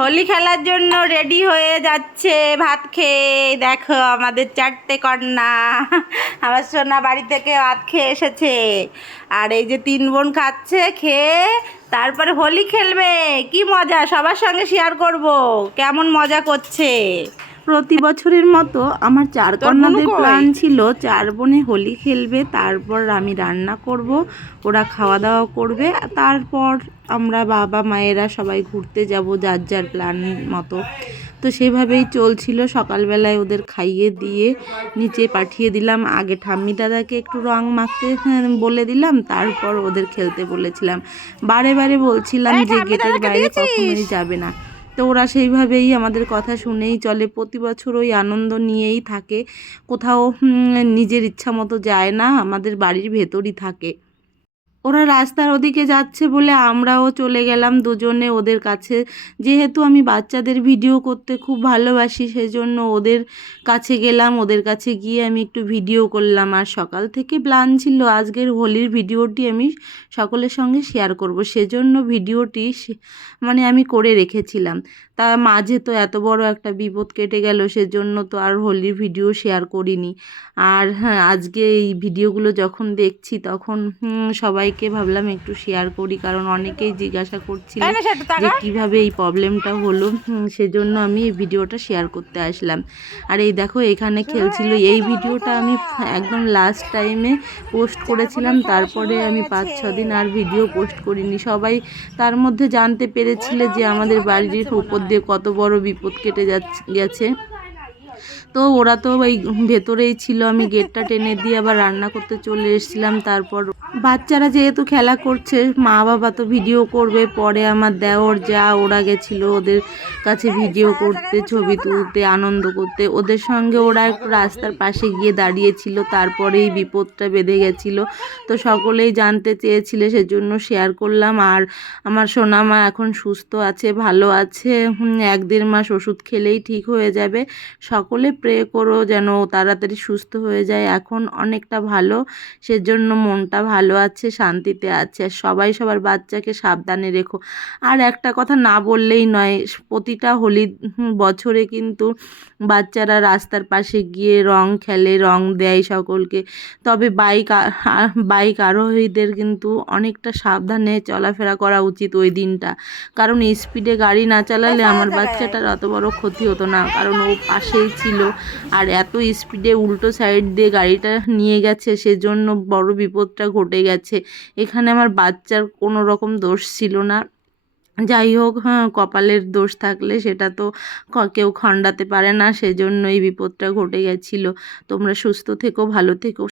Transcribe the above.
হোলি খেলার জন্য রেডি হয়ে যাচ্ছে ভাত খেয়ে। দেখো আমাদের 4টে কন্যা, আমার সোনা বাড়ি থেকে ভাত খেয়ে এসেছে। আর এই যে 3 বোন খাচ্ছে, খেয়ে তারপরে হোলি খেলবে। কি মজা, সবার সঙ্গে শেয়ার করব কেমন মজা করছে। প্রতি বছরের মতো আমার 4 কন্যাদের প্ল্যান ছিল 4 বোনে হোলি খেলবে, তারপর আমি রান্না করব, ওরা খাওয়া দাওয়া করবে, তারপর আমরা বাবা মায়েরা সবাই ঘুরতে যাব যার যার প্ল্যান মতো। তো সেভাবেই চলছিল। সকালবেলায় ওদের খাইয়ে দিয়ে নিচে পাঠিয়ে দিলাম। আগে ঠাম্মি দাদাকে একটু রং মাখতে বলে দিলাম, তারপর ওদের খেলতে বলেছিলাম। বারে বারে বলছিলাম যে গেটের বাইরে কখনোই যাবে না। তো ওরা সেইভাবেই আমাদের কথা শুনেই চলে। প্রতি বছর ওই আনন্দ নিয়েই থাকে, কোথাও নিজের ইচ্ছা মতো যায় না, আমাদের বাড়ির ভেতরই থাকে। ওরা রাস্তার ওদিকে যাচ্ছে বলে আমরাও চলে গেলাম দুজনে ওদের কাছে। যেহেতু আমি বাচ্চাদের ভিডিও করতে খুব ভালোবাসি, সেজন্য ওদের কাছে গেলাম। ওদের কাছে গিয়ে আমি একটু ভিডিও করলাম। আর সকাল থেকে প্ল্যান ছিল আজকের হোলির ভিডিওটি আমি সকলের সঙ্গে শেয়ার করব, সেজন্য ভিডিওটি আমি করে রেখেছিলাম। তা মাঝে তো এত বড় একটা বিপদ কেটে গেল, সেজন্য তো আর হোলির ভিডিও শেয়ার করিনি। আর হ্যাঁ, আজকে এই ভিডিওগুলো যখন দেখছি তখন সবাইকে ভাবলাম একটু শেয়ার করি, কারণ অনেকেই জিজ্ঞাসা করছিল যে কীভাবে এই প্রবলেমটা হলো। সেজন্য আমি এই ভিডিওটা শেয়ার করতে আসলাম। আর এই দেখো এখানে খেলছিল। এই ভিডিওটা আমি একদম লাস্ট টাইমে পোস্ট করেছিলাম, তারপরে আমি 5-6 দিন আর ভিডিও পোস্ট করিনি। সবাই তার মধ্যে জানতে পেরেছিলে যে আমাদের বাড়ির উপর দিয়ে কত বড় বিপদ কেটে গেছে। তো ওরা তো ওই ভেতরেই ছিল, আমি গেটটা টেনে দিয়ে আবার রান্না করতে চলে এসেছিলাম। তারপর বাচ্চারা যেহেতু খেলা করছে, মা বাবা তো ভিডিও করবে। পরে আমার দেওর যা ওরা গেছিলো ওদের কাছে ভিডিও করতে, ছবি তুলতে, আনন্দ করতে। ওদের সঙ্গে ওরা একটু রাস্তার পাশে গিয়ে দাঁড়িয়েছিল, তারপরেই বিপদটা বেঁধে গেছিলো। তো সকলেই জানতে চেয়েছিলে, সেজন্য শেয়ার করলাম। আর আমার সোনামা এখন সুস্থ আছে, ভালো আছে। 1-1.5 মাস ওষুধ খেলেই ঠিক হয়ে যাবে। সকলে প্রে করো যেন তাড়াতাড়ি সুস্থ হয়ে যায়। এখন অনেকটা ভালো, সেজন্য মনটা ভালো আছে, শান্তিতে আছে। আর সবাই সবার বাচ্চাকে সাবধানে রেখো। আর একটা কথা না বললেই নয়, প্রতিটা হোলি বছরে কিন্তু বাচ্চারা রাস্তার পাশে গিয়ে রং খেলে, রং দেয় সকলকে। তবে বাইক আরোহীদের কিন্তু অনেকটা সাবধানে চলাফেরা করা উচিত ওই দিনটা, কারণ স্পিডে গাড়ি না চালালে আমার বাচ্চাটার অত বড় ক্ষতি হতো না, কারণ ও পাশেই ছিল। আর এত স্পিডে উল্টো সাইড দিয়ে গাড়িটা নিয়ে গেছে, সেজন্য বড় বিপদটা ঘটে গেছে। এখানে আমার বাচ্চার কোনো রকম দোষ ছিল না। যাই হোক, হ্যাঁ, কপালের দোষ থাকলে সেটা তো কেউ খণ্ডাতে পারে না, সেজন্য এই বিপদটা ঘটে গেছিলো। তোমরা সুস্থ থেকো, ভালো থেকো।